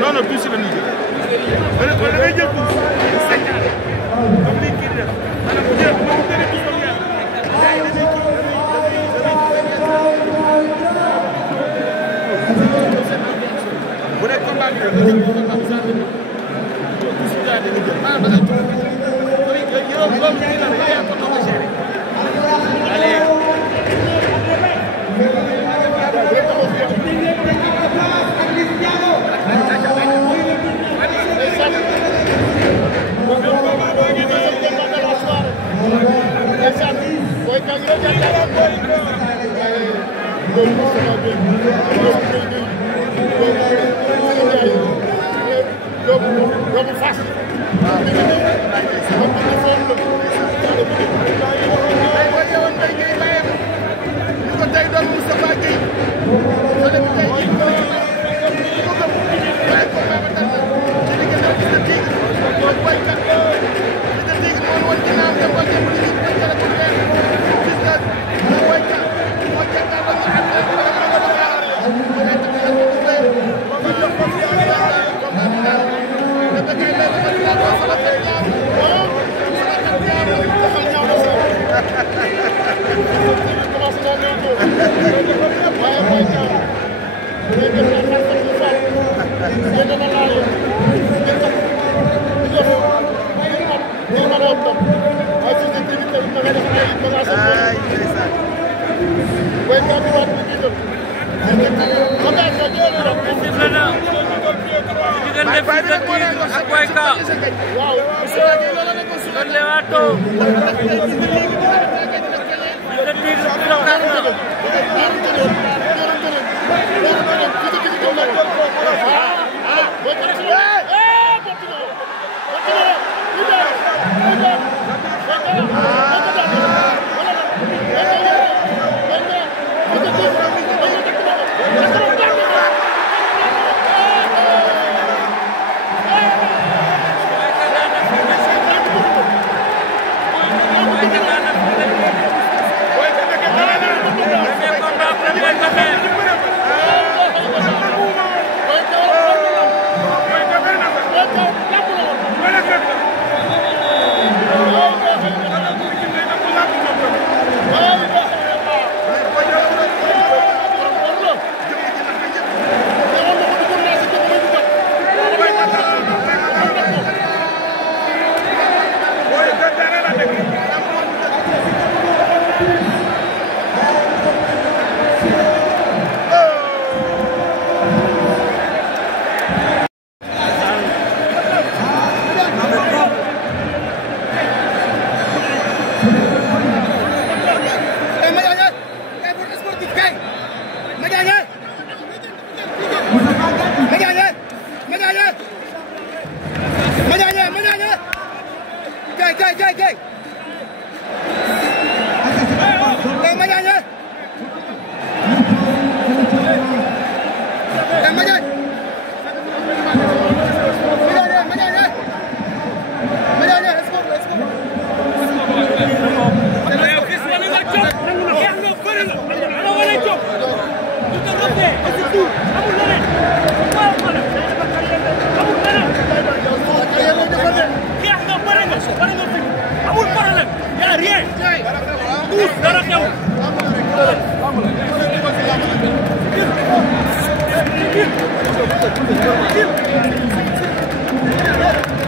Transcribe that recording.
non non tuuti la ñuy jël da ngay jël tuuti comme ni kii di def maanaam bu jël bu jëlee tuuti comme yàlla gars yi dañuy bu dee combat bi dañuy jël combat bu saa dëgg tuuti daal dañuy jël maanaam da ngay tuuti yow loolu ñu la yaa ko toog a gérer allez Thank you.